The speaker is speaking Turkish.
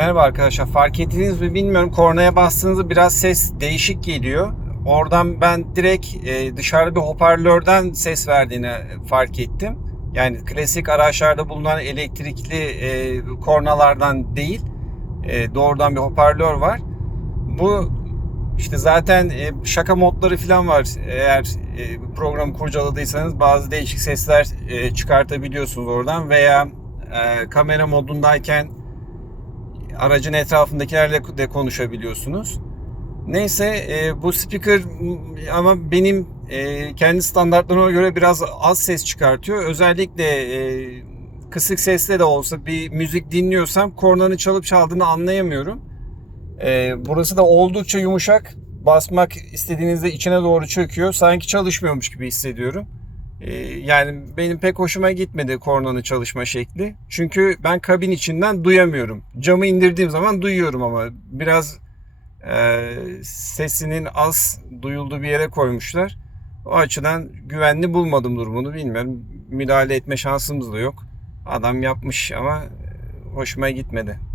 Merhaba arkadaşlar. Fark ettiniz mi bilmiyorum. Kornaya bastığınızda biraz ses değişik geliyor. Oradan ben direkt e, dışarıda bir hoparlörden ses verdiğini fark ettim. Yani klasik araçlarda bulunan elektrikli e, kornalardan değil. E, doğrudan bir hoparlör var. Bu işte zaten şaka modları falan var. Eğer programı kurcaladıysanız bazı değişik sesler çıkartabiliyorsunuz oradan veya kamera modundayken aracın etrafındakilerle de konuşabiliyorsunuz. Neyse e, bu speaker ama benim e, kendi standartlarıma göre biraz az ses çıkartıyor. Özellikle e, kısık sesle de olsa bir müzik dinliyorsam kornanın çalıp çaldığını anlayamıyorum. E, burası da oldukça yumuşak. Basmak istediğinizde içine doğru çöküyor. Sanki çalışmıyormuş gibi hissediyorum. E, yani benim pek hoşuma gitmedi kornanın çalışma şekli. Çünkü ben kabin içinden duyamıyorum. Camı indirdiğim zaman duyuyorum ama biraz e, sesinin az duyulduğu bir yere koymuşlar. O açıdan güvenli bulmadım durumunu bilmiyorum. Müdahale etme şansımız da yok. Adam yapmış ama e, hoşuma gitmedi.